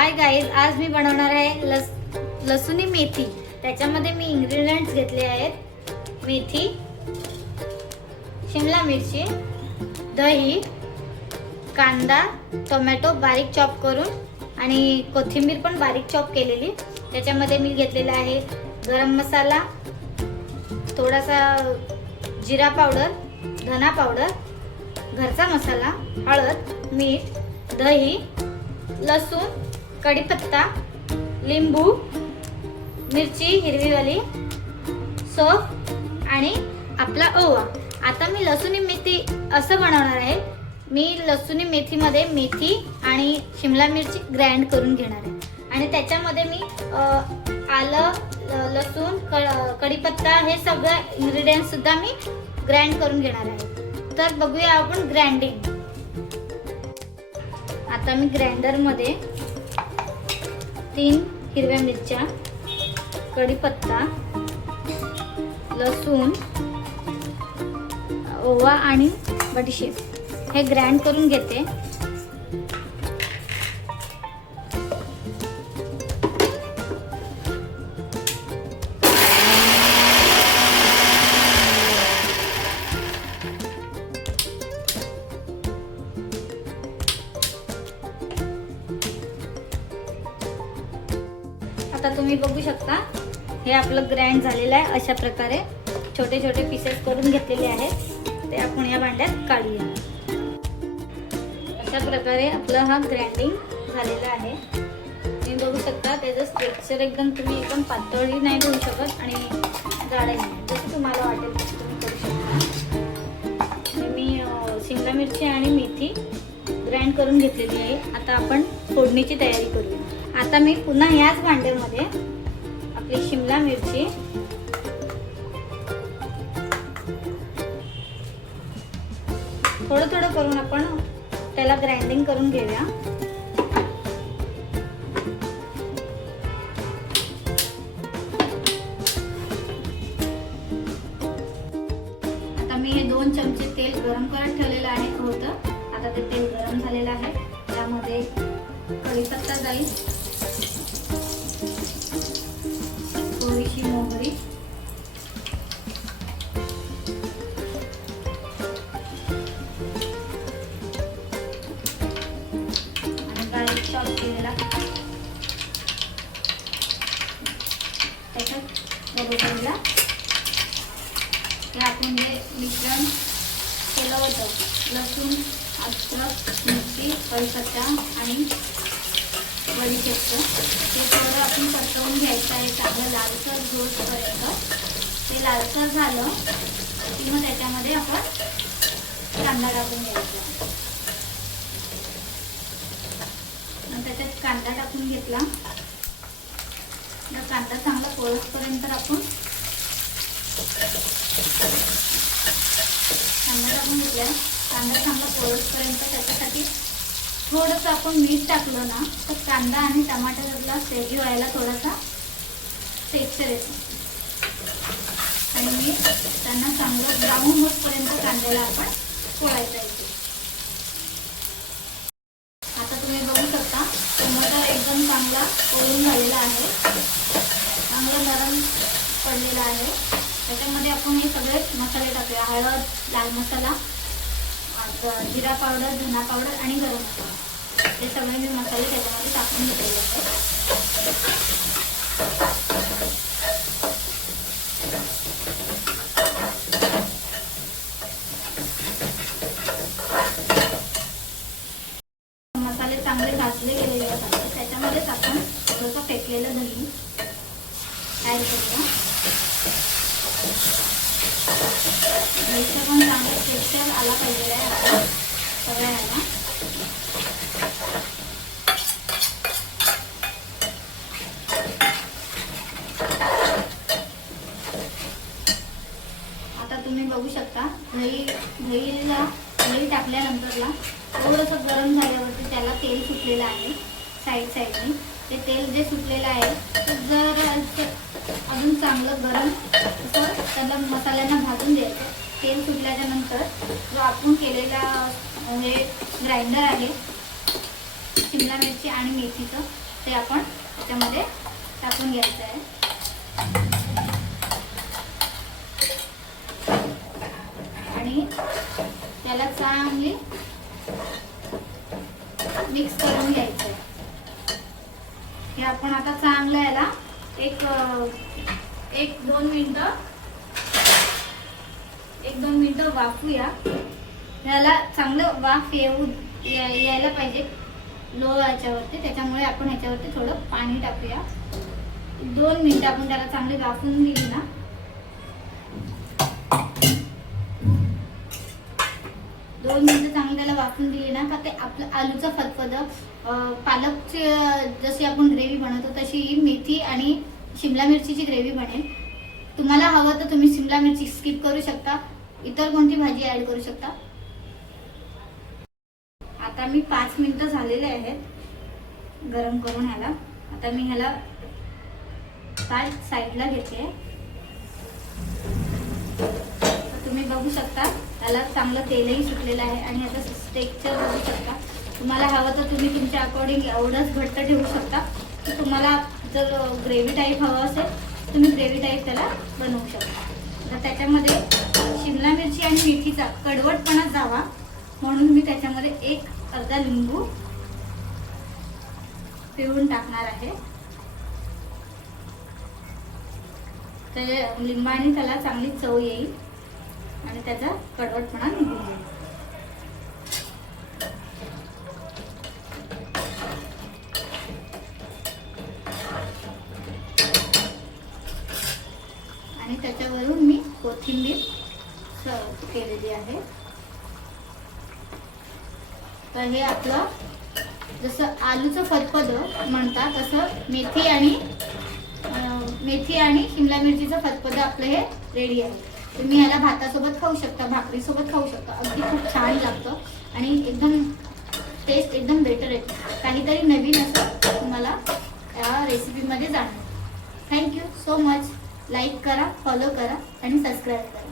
Hi guys, आज मी बनवणार आहे लसुनी मेथी। त्याच्यामध्ये मी इंग्रेडिएंट्स घेतले आहेत मेथी, शिमला मिरची, दही, कांदा, टोमॅटो बारीक चॉप करून आणि कोथिंबीर पण बारीक चॉप केलेली। त्याच्यामध्ये मी घेतलेला आहे गरम मसाला, थोडासा जिरा पावडर, धना पावडर, घरचा मसाला, हळद, मीठ, दही, लसूण, कढीपत्ता, लिंबू, मिरची हिरवीवाली, सौंफ आणि आपला ओवा। आता मी लसुनी मेथी असं बनवणार आहे। मी लसुनी मेथीमध्ये मेथी आणि शिमला मिरची ग्राइंड करून घेणार आहे आणि त्याच्यामध्ये मी आलं, लसूण, कढीपत्ता हे सगळं इंग्रेडिएंट्स सुद्धा मी ग्राइंड करून घेणार आहे। तर बघूया आपण ग्राइंडिंग। आता मी ग्राइंडरमध्ये 3 हिरव्या मिरच्या, कढीपत्ता, लसूण, ओवा आणि बडीशेप हे ग्राइंड करून घेते। आता तुम्ही बघू शकता हे आपलं ग्राइंड झालेलं आहे। अशा प्रकारे छोटे छोटे पीसेस करून घेतलेले आहेत, ते आपण या भांड्यात काढूया। अशा प्रकारे आपला हा ग्राइंडिंग झालेला आहे। तुम्ही बघू शकता त्याचं स्ट्रक्चर एकदम पातळही नाही ठेवू शकत आणि जाडही नाही, जसं तुम्हाला वाटेल तसं तुम्ही करू शकता। मी शिमला मिरची आणि मेथी ग्राइंड करून घेतलेली आहे। आता आपण फोडणीची तयारी करूया। आता मी पुन्हा याच भांड्यामध्ये आपली शिमला मिरची, थोडं थोडं करून आपण त्याला ग्राइंडिंग करून घेऊया। आता मी हे 2 चमचे तेल गरम करत ठेवलेलं होतं। आता ते तेल गरम झालेलं आहे। त्यामध्ये कढीपत्ता जाईल, थोडीशी मोहरी, आणि बारीक चॉप केलेला त्याच्यात बरोबरला हे आपण जे मिश्रण केलं होतं, लसूण, अद्रक, मिरची, कढीपत्ता आणि बडीशेपचं, ते थोडं आपण परतवून घ्यायचं आहे चांगलं लालसर होईपर्यंत। ते लालसर झालं की मग त्याच्यामध्ये आपण कांदा टाकून घ्यायचा। मग त्याच्यात कांदा टाकून घेतला, कांदा चांगला पोळसपर्यंत आपण कांदा टाकून घेतला। कांदा चांगला पोळसपर्यंत त्याच्यासाठी थोडंसं आपण मीठ टाकलं ना तर कांदा आणि टमाटरला ग्रेव्ही व्हायला थोडासा टेक्स्चर येतो आणि मी त्यांना चांगलं ब्राऊन होतपर्यंत कांद्याला आपण पोळायचं आहे। आता तुम्ही बघू शकता टमाटर एकदम चांगला पोळून झालेला आहे, चांगलं नरम पडलेला आहे। त्याच्यामध्ये आपण हे सगळे मसाले टाकूया। हळद, लाल मसाला, जिरा पावडर, धना पावडर आणि गरम मसाला, हे सगळे मी मसाले त्याच्यामध्ये टाकून घेतलेले आहेत। मसाले चांगले भाजले गेलेले आहेत। त्याच्यामध्येच आपण थोडंसं फेकलेलं दही ॲड करूया। दहीचं पण चांगलं टेक्स्चर आला पाहिजे आहे आपल्या सगळ्यांना। आता तुम्ही बघू शकता दही टाकल्यानंतरला थोडंसं गरम झाल्यावरती त्याला तेल सुटलेलं आहे साईडने। ते तेल जे सुटलेलं आहे ते जर अजून चांगलं गरम असं त्याला मसाल्यांना भाजून द्यायचं। तेल सुटल्याच्या नंतर जो आपण केलेला हे ग्राइंडर आहे शिमला मिरची आणि मेथीचं ते आपण त्याच्यामध्ये टाकून घ्यायचं आहे. आणि त्याला चांगली मिक्स करून घ्यायचं आहे. हे आपण आता चांगलं याला एक 2 मिनिटं वाफूया. याला चांगलं वाफ यायला पाहिजे लो याच्यावरती. त्याच्यामुळे आपण ह्याच्यावरती थोडं पाणी टाकूया. 2 मिनिटं आपण त्याला चांगली वाफून दिली ना, 2 मिनिटं चांगली त्याला वाफून दिली ना, का ते आपलं आलूचं फतफद पालकची जशी आपण ग्रेव्ही बनवतो तशी मेथी आणि शिमला मिरचीची ग्रेव्ही बनेल. तुम्हाला हवं तर तुम्ही शिमला मिरची स्किप करू शकता, इतर कोणती भाजी ऍड करू शकता. आता मी 5 मिनिटं झालेले आहेत गरम करून ह्याला. आता मी ह्याला साईडला घेते. तुम्ही बघू शकता त्याला चांगलं तेलही सुटलेलं आहे आणि याचं टेक्स्चर बघू शकता. तुम्हाला हवं तर तुम्ही तुमच्या अकॉर्डिंग एवढंच घट्ट ठेवू शकता. की तुम्हाला जर ग्रेव्ही टाईप हवं असेल तुम्ही ग्रेव्ही टाईप त्याला बनवू शकता. तर त्याच्यामध्ये शिमला मिरची आणि मेथीचा कडवटपणा जावा म्हणून मी त्याच्यामध्ये अर्धा लिंबू पिळून टाकणार आहे. तर लिंबाने त्याला चांगली चव येईल आणि त्याचा कडवटपणा निघून जाईल. आणि त्याच्यावरून मी कोथिंबीर सर्व केलेली आहे. तर हे आपलं जसं आलूचं फतफद म्हणतात तसं मेथी आणि शिमला मिरचीचं फतफद आपलं हे रेडी आहे. तुम्ही ह्याला भातासोबत खाऊ शकता, भाकरीसोबत खाऊ शकता. अगदी खूप छान लागतं आणि एकदम टेस्ट एकदम बेटर येते. काहीतरी नवीन असं तुम्हाला या रेसिपीमध्ये जाणवेल. Thank you so much. लाईक करा, फॉलो करा आणि सबस्क्राईब करा.